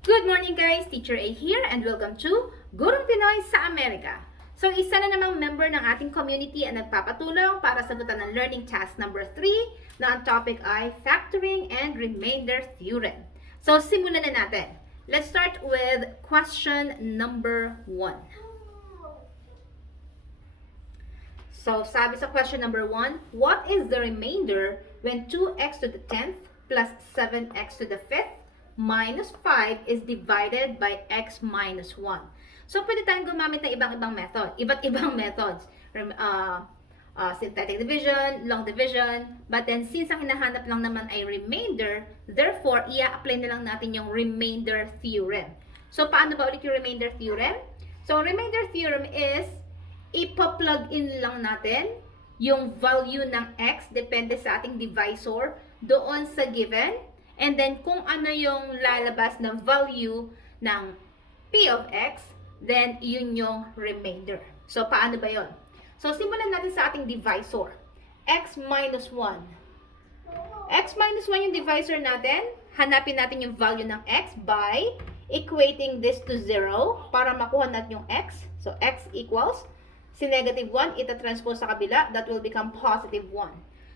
Good morning guys! Teacher A here and welcome to Gurong Pinoy sa Amerika. So isa na namang member ng ating community ang nagpapatulong para sagutan ng learning task number 3 na ang topic ay factoring and remainder theorem. So simulan na natin. Let's start with question number 1. So sabi sa question number 1, what is the remainder when 2x to the 10th plus 7x to the 5th minus 5 is divided by x minus 1. So, pwede tayong gumamit ng ibang-ibang method. Iba't ibang methods. Synthetic division, long division. But then, since ang hinahanap lang naman ay remainder, therefore, i-apply na lang natin yung remainder theorem. So, paano ba ulit yung remainder theorem? So, remainder theorem is, ipa-plug in lang natin yung value ng x, depende sa ating divisor, doon sa given. And then, kung ano yung lalabas na value ng p of x, then yun yung remainder. So, paano ba yun? So, simulan natin sa ating divisor. X minus 1. X minus 1 yung divisor natin. Hanapin natin yung value ng x by equating this to 0 para makuha natin yung x. So, x equals, si negative 1, itatranspose sa kabila, that will become positive 1.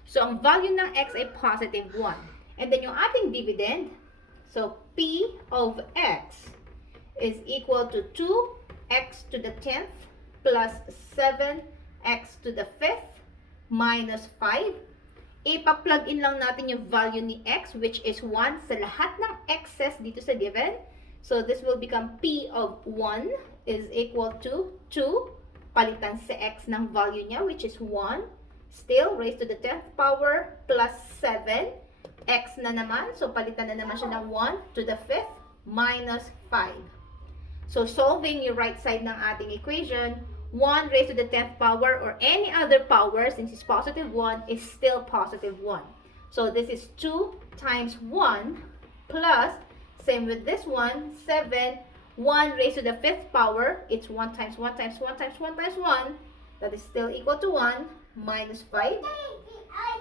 So, ang value ng x ay positive 1. And then yung ating dividend, so p of x is equal to 2x to the 10th plus 7x to the 5th minus 5. Ipa-plug in lang natin yung value ni x, which is 1 sa lahat ng x's dito sa given. So this will become p of 1 is equal to 2. Palitan sa x ng value niya, which is 1. Still, raised to the 10th power plus 7. X na naman, so palitan na naman siya ng 1 to the 5th minus 5. So solving yung right side ng ating equation, 1 raised to the 10th power or any other power, since it's positive 1, is still positive 1. So this is 2 times 1 plus, same with this one, 7, 1 raised to the 5th power, it's 1 times 1 times 1 times 1 times 1, that is still equal to 1, minus 5.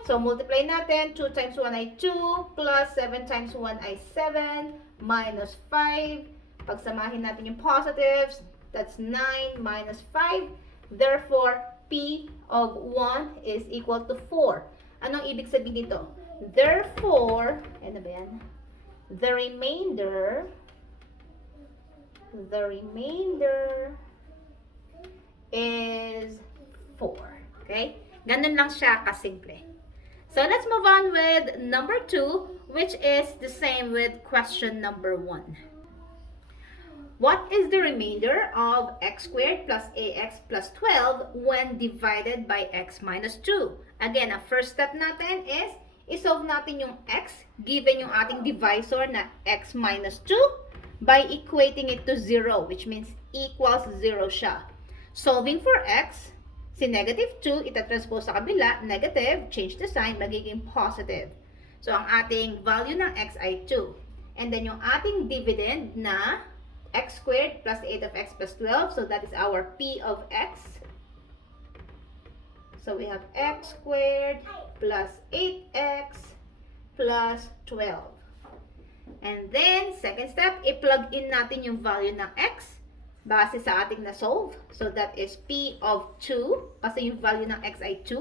So, multiply natin. 2 times 1 ay 2, plus 7 times 1 ay 7, minus 5. Pagsamahin natin yung positives, that's 9 minus 5. Therefore, P of 1 is equal to 4. Anong ibig sabihin dito? Therefore, ano ba yan? The remainder is 4. Okay? Ganun lang siya kasimple. So, let's move on with number 2, which is the same with question number 1. What is the remainder of x squared plus ax plus 12 when divided by x minus 2? Again, ang first step natin is isolve natin yung x given yung ating divisor na x minus 2 by equating it to 0, which means equals 0 siya. Solving for x, si negative 2, itatranspose sa kabila, negative, change the sign, magiging positive. So, ang ating value ng x ay 2. And then, yung ating dividend na x squared plus 8 of x plus 12. So, that is our p of x. So, we have x squared plus 8x plus 12. And then, second step, i-plug in natin yung value ng x base sa ating na-solve. So, that is p of 2, kasi yung value ng x ay 2,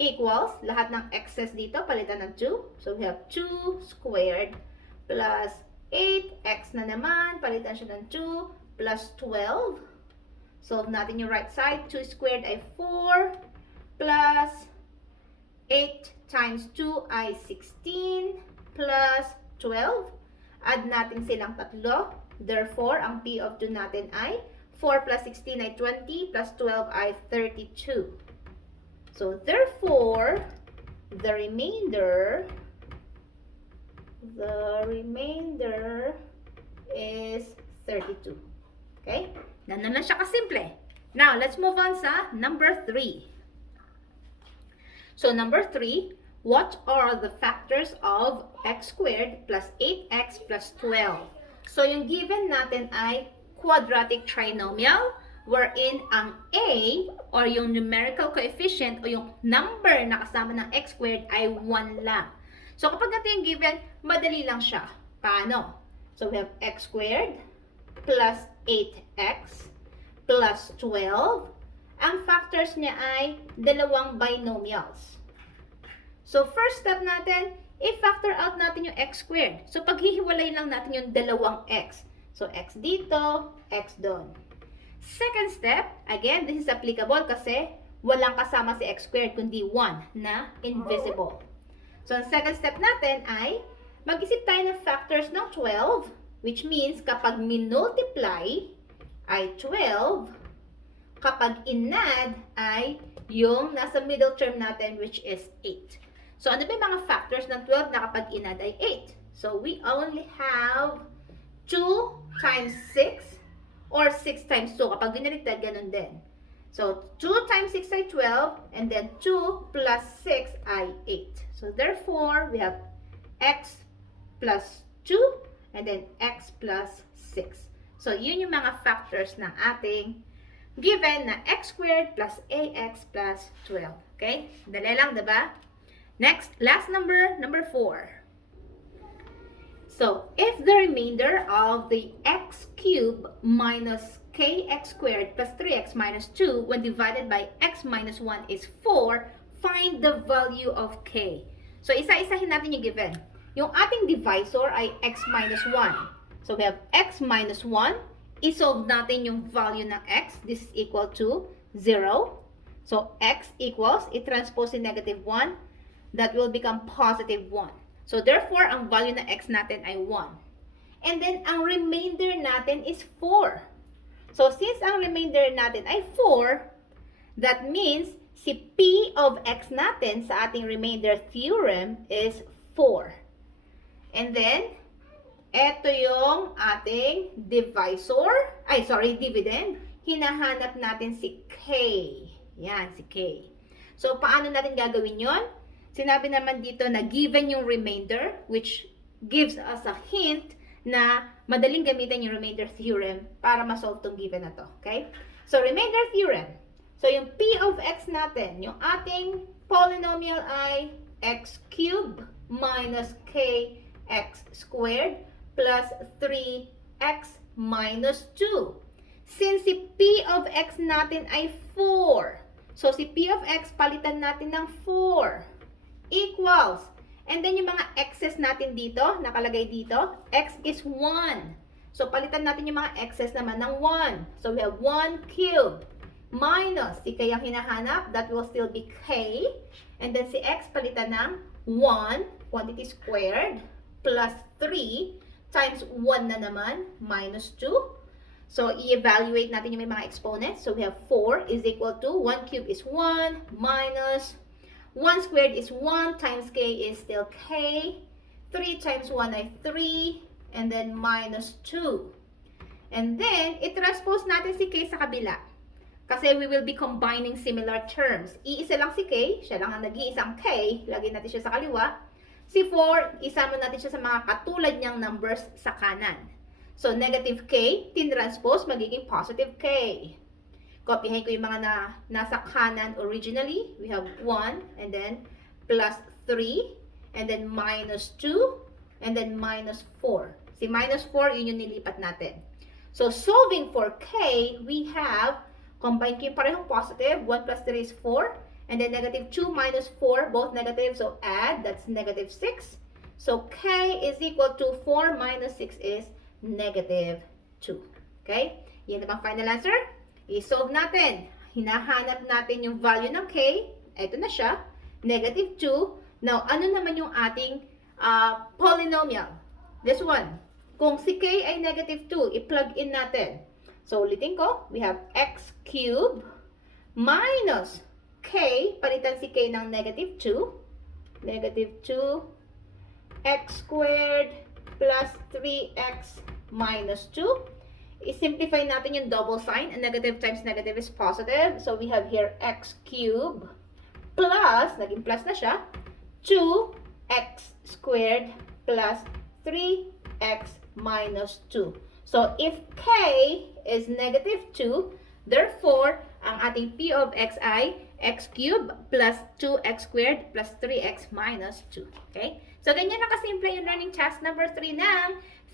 equals, lahat ng x's dito, palitan ng 2. So, we have 2 squared plus 8x na naman, palitan siya ng 2, plus 12. Solve natin yung right side. 2 squared ay 4, plus 8 times 2 ay 16, plus 12. Add natin silang tatlo. Therefore, ang P of 2 natin ay 4 plus 16 ay 20, plus 12 ay 32. So, therefore, the remainder is 32. Okay? Ganun lang siya kasimple. Now, let's move on sa number 3. So, number 3, what are the factors of x squared plus 8x plus 12? So, yung given natin ay quadratic trinomial wherein ang a or yung numerical coefficient o yung number na kasama ng x squared ay 1 lang. So, kapag natin yung given, madali lang siya. Paano? So we have x squared plus 8x plus 12. Ang factors niya ay dalawang binomials. So first step natin, i-factor out natin yung x squared. So paghihiwalay lang natin yung dalawang x. So x dito, x doon. Second step, again, this is applicable kasi walang kasama si x squared kundi 1 na invisible. So ang second step natin ay mag-isip tayo ng factors ng 12, which means kapag minultiply ay 12, kapag inadd ay yung nasa middle term natin, which is 8. So ano ba yung mga factors ng 12 na kapag inadd ay 8? So we only have 2 times 6 or 6 times 2. Kapag binaliktad, ganun din. So 2 times 6 ay 12, and then 2 plus 6 ay 8. So therefore, we have x plus 2, and then x plus 6. So yun yung mga factors ng ating given na x squared plus ax plus 12. Okay? Dali lang, diba? Next, last number, number 4. So, if the remainder of the x cubed minus kx squared plus 3x minus 2 when divided by x minus 1 is 4, find the value of k. So, isa-isahin natin yung given. Yung ating divisor ay x minus 1. So, we have x minus 1. I-solve natin yung value ng x. This is equal to 0. So, x equals, i-transpose in negative 1. That will become positive 1. So, therefore, ang value ng x natin ay 1. And then, ang remainder natin is 4. So, since ang remainder natin ay 4, that means si p of x natin sa ating remainder theorem is 4. And then, eto yung ating divisor, dividend. Hinahanap natin si k. Yan, si k. So, paano natin gagawin yon? Sinabi naman dito na given yung remainder, which gives us a hint na madaling gamitin yung remainder theorem para ma-solve tong given na to. Okay? So, remainder theorem. So, yung p of x natin, yung ating polynomial ay x cubed minus kx squared plus 3x minus 2. Since si p of x natin ay 4, so si p of x palitan natin ng 4 equals, and then yung mga x's natin dito, nakalagay dito, x is 1. So, palitan natin yung mga x's naman ng 1. So, we have 1 cubed minus, si k ang hinahanap, that will still be k. And then si x palitan ng 1, quantity squared, plus 3 times 1 na naman, minus 2. So, i-evaluate natin yung may mga exponents. So, we have 4 is equal to 1 cubed is 1 minus 1 squared is 1 times k is still k. 3 times 1 ay 3. And then minus 2. And then, i-transpose natin si k sa kabila. Kasi we will be combining similar terms. Iisa lang si k. Siya lang ang nag-iisang k. Lagyan natin siya sa kaliwa. Si 4, isama natin siya sa mga katulad niyang numbers sa kanan. So, negative k, tin-transpose, magiging positive k. Kopyahin ko yung mga nasa kanan originally. We have 1, and then plus 3, and then minus 2, and then minus 4. Si minus 4, yun yung nilipat natin. So, solving for k, we have, combine ko yung parehong positive. 1 plus 3 is 4. And then negative 2 minus 4, both negative. So, add, that's negative 6. So, k is equal to 4 minus 6 is negative 2. Okay? Yan naman final answer. I-solve natin. Hinahanap natin yung value ng k. Ito na siya. Negative 2. Now, ano naman yung ating polynomial? This one. Kung si k ay negative 2, i-plug in natin. So, ulitin ko. We have x cubed minus k. Palitan si k ng negative 2. Negative 2 x squared plus 3x minus 2. I-simplify natin yung double sign. A negative times negative is positive. So, we have here x cubed plus, naging plus na siya, 2x squared plus 3x minus 2. So, if k is negative 2, therefore, ang ating p of x ay x cubed plus 2x squared plus 3x minus 2. Okay? So, ganyan na kasimple yung learning task number 3 ng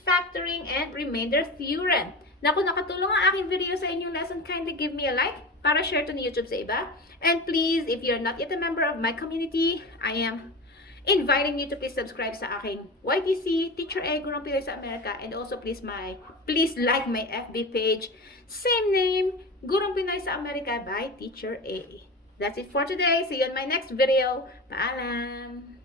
factoring and remainder theorem. Na kung nakatulong ang aking video sa inyong lesson, kindly give me a like para share to ni YouTube sa iba. And please, if you're not yet a member of my community, I am inviting you to please subscribe sa aking YTC, Teacher A, Gurong Pinoy sa Amerika, and also please like my FB page, same name, Gurong Pinoy sa Amerika by Teacher A. That's it for today. See you on my next video. Paalam!